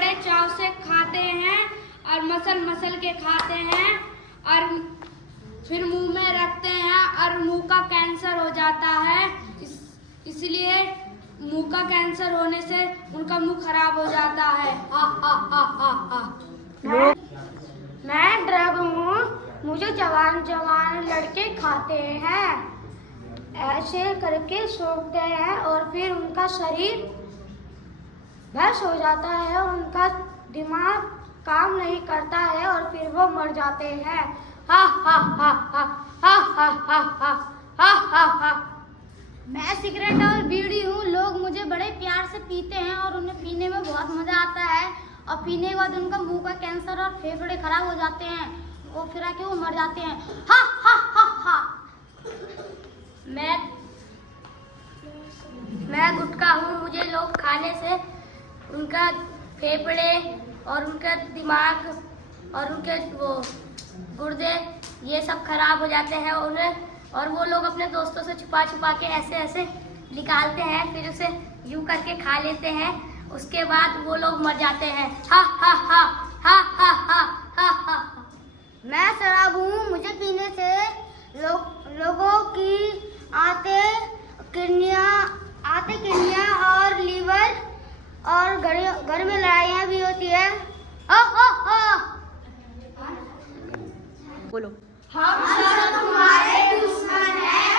बड़े चाव से खाते हैं और मसल मसल के खाते हैं और फिर मुंह में रखते हैं और मुंह का कैंसर हो जाता है। इसलिए मुंह का कैंसर होने से उनका मुंह खराब हो जाता है। हा हा हा हा हा। मैं ड्रग हूँ, मुझे जवान जवान लड़के खाते हैं, ऐसे करके सूखते हैं और फिर उनका शरीर भस्म हो जाता है, उनका दिमाग काम नहीं करता है और फिर वो मर जाते हैं। हा हा हा हा हा हा हा हा हा हा हा। मैं सिगरेट और बीड़ी हूँ, लोग मुझे बड़े प्यार से पीते हैं और उन्हें पीने में बहुत मजा आता है और पीने के बाद उनका मुंह का कैंसर और फेफड़े खराब हो जाते हैं, वो फिर आके वो मर जाते हैं। हा हा हा हा। मैं गुटखा हूँ, मुझे लोग खाने से उनका फेफड़े और उनका दिमाग और उनके वो गुर्दे ये सब खराब हो जाते हैं उन्हें, और वो लोग अपने दोस्तों से छुपा छुपा के ऐसे ऐसे निकालते हैं, फिर उसे यूं करके खा लेते हैं, उसके बाद वो लोग मर जाते हैं। हा हा हा हा हा हा हा हा। मैं शराब हूँ, मुझे पीने से लोगों की आते किडनियाँ और लीवर और घर में लड़ाइयाँ भी होती है। बोलो। हम सब तुम्हारे दुश्मन हैं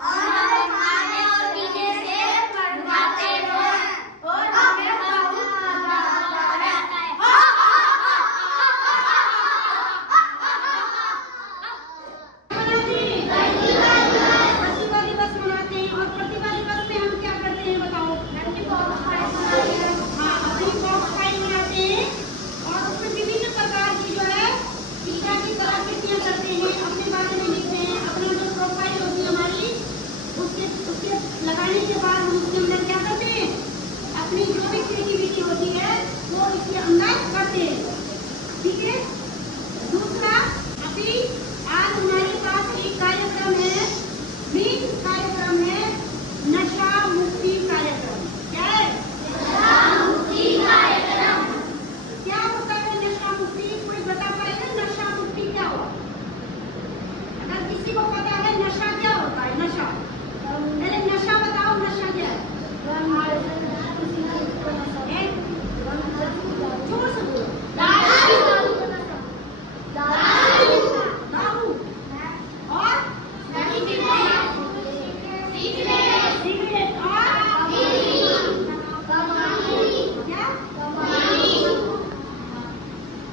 और हमें खाने और पीने से भटकाते हैं और हमें बहुत मजा आता है। प्रतिभा दिवस मनाते हैं और प्रतिभा दिवस में हम क्या करते हैं बताओ? हाँ, अपनी बॉक्स फाइल बनाते हैं और उसमें विभिन्न प्रकार की जो है शिक्षा की कलाकृतियाँ करते हैं, अपने बारे में लिखते हैं, अपना जो प्रोफाइल होती है हमारी उसके लगाने के बाद हम उसके अंदर क्या करते हैं, अपनी जो भी क्रिएटिविटी होती है वो इसके अंदर करते हैं। ठीक है। दूसरा, अभी आज हमारे पास एक कार्यक्रम है, मेन कार्यक्रम है नशा मुक्ति कार्यक्रम। क्या है? नशा मुक्ति कार्यक्रम। क्या होता है नशा मुक्ति? कोई बता पाएगा नशा मुक्ति क्या होता है? अगर किसी को पता है नशा क्या होता है? नशा पहले नशा बताओ, नशा क्या है? जोर से बोलो। दारू और सिगरेट और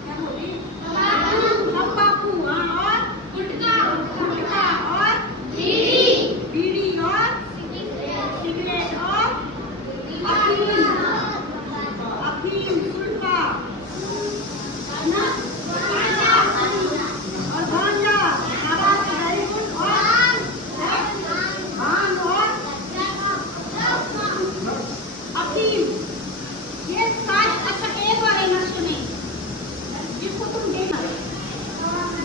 क्या बोले? तंबाकू। हाँ, और गुटखा और बीड़ी और सिगरेट और अफीम गुटखा और गांजा और भांग और अफीम, ये सारे। अच्छा, एक और है नशे में जिसको तुम देना।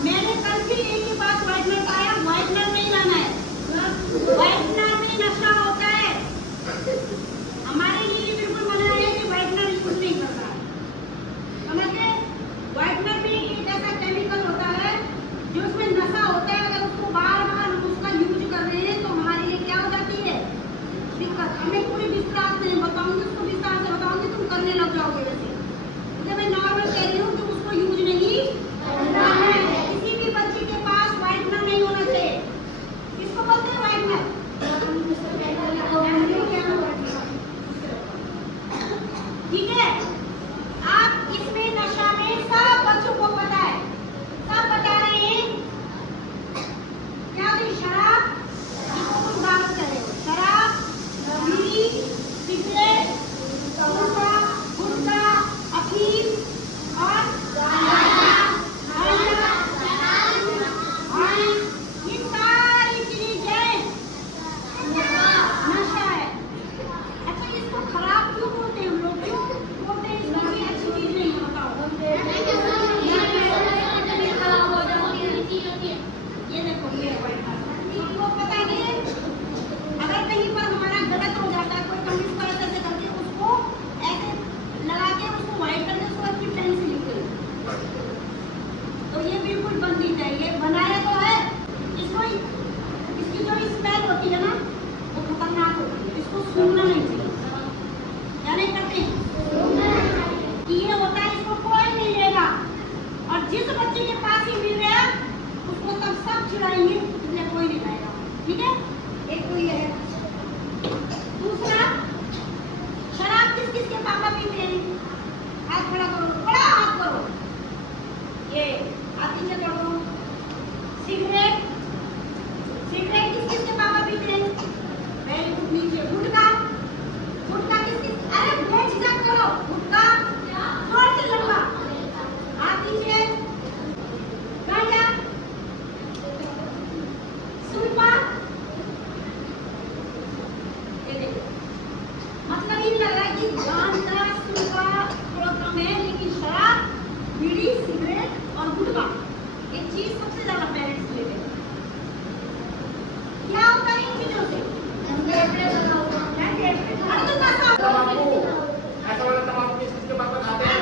मैंने कल भी एक के पास व्हाइटनर आया, व्हाइटनर नहीं लाना है, व्हाइटनर में नशा होता है। हमारे लिए बिल्कुल मना है कि व्हाइटनर यूज नहीं करना है, समझे? व्हाइटनर भी एक ऐसा केमिकल होता है जो उसमें नशा होता है, अगर उसको बार बार हम उसका यूज कर रहे हैं तो हमारे लिए क्या हो जाती है दिक्कत। हमें पूरी विस्तार से बताऊंगी, उसको विस्तार से बताऊंगी, तुम करने लग जाओगे। वैसे मुझे मैं नॉर्मल कह रही हूँ, तुम उसको यूज नहीं करना है। किसी भी बच्चे के पास व्हाइटनर नहीं होना चाहिए। किसको बोलते हैं व्हाइटनर? ठीक है। आप इसमें नशा में सब बच्चों को पता है, सब बता रहे हैं क्या? भी शराब, जिसको तुम दारू कह रहे हो, शराब, बीड़ी, सिगरेट, गुटखा, अफीम और ये सारी चीजें नशा है। अच्छा, इसको खराब क्यों बोलते हैं हम लोग? क्यों बोलते हैं इसको अच्छी चीज नहीं? बताओ। पापा पीते हैं? हाथ खड़ा करो, बड़ा हाथ करो। ये हाथ नीचे करो। सिगरेट, सिगरेट किस किस के पापा पीते हैं? वेरी गुड, नीचे। गुटखा, गुटखा किस किस? अरे बेझिझक करो। गुटखा जोर से लंबा, हाथ नीचे। गांजा, सुल्फा, ये देखो, मतलब ये लग रहा है कि गांजा सुल्फा थोड़ा कम है, लेकिन शराब, बीड़ी, सिगरेट और गुटखा ये चीज सबसे ज्यादा पेरेंट्स लेते हैं। क्या होता है इन चीजों से? अरे तो कैसा तंबाकू, ऐसा वाला तंबाकू किस किस के पापा खाते हैं?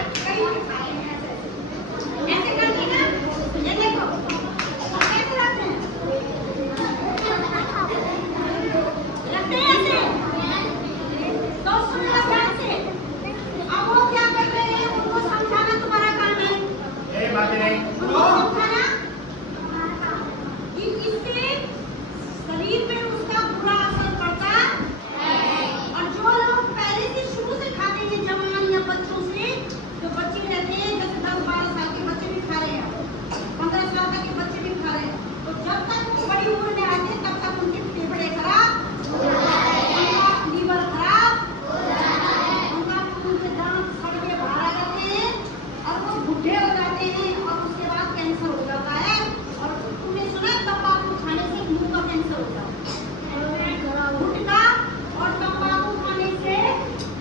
ऐसे करके ना, ये देखो कैसे रखते हैं? रखते हैं ऐसे। तो सुन लो ध्यान से। अब वो क्या कर रहे हैं, उनको समझाना तुम्हारा काम है। ये बातें नहीं। उनको समझाना कि इससे शरीर पे उसका बुरा असर पड़ता है। और जो लोग पहले से शुरू से खाते हैं, जवान या बच्चों से, जो बच्चे रहते हैं, जैसे 10-12 साल के बच्चे भी खा रहे हैं, 15 साल तक के बच्चे भी खा रहे हैं, तो जब तक वो बड़ी उम्र में आते हैं तब तक उनके फेफड़े खराब, उनका लीवर खराब, उनका खून के दांत सड़ के बाहर आ जाते हैं और वो बूढ़े हो जाते हैं और उसके बाद कैंसर हो जाता है। और तुमने सुना तंबाकू खाने से मुंह का कैंसर हो जाता है। गुटखा और तंबाकू खाने से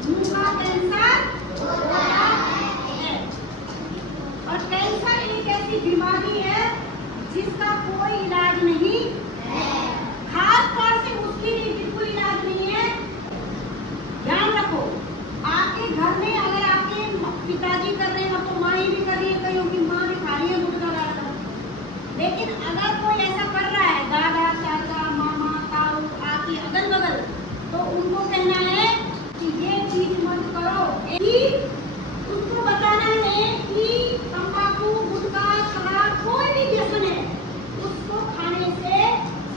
मुंह का कैंसर होता है। और कैंसर एक ऐसी बीमारी है जिसका कोई इलाज नहीं है, खास तौर से उसके लिए बिल्कुल इलाज नहीं है। ध्यान रखो, आपके घर में अगर आपके पिताजी कर रहे हैं, अब तो माँ ही भी कर रही है, कईयों की माँ भी खा रही है गुटखा गाड़ा। लेकिन अगर कोई ऐसा कर रहा है, दादा, चाचा, मामा, ताऊ, आके अगल बगल, तो उनको कहना है कि ये चीज मत करो। कि उसको बताना है कि तंबाकू, गुटखा, शराब कोई भी व्यसन है, उसको खाने से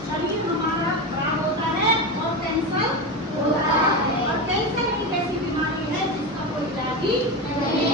शरीर हमारा खराब होता है और कैंसर होता है। और कैंसर एक ऐसी बीमारी है जिसका कोई इलाज ही नहीं है।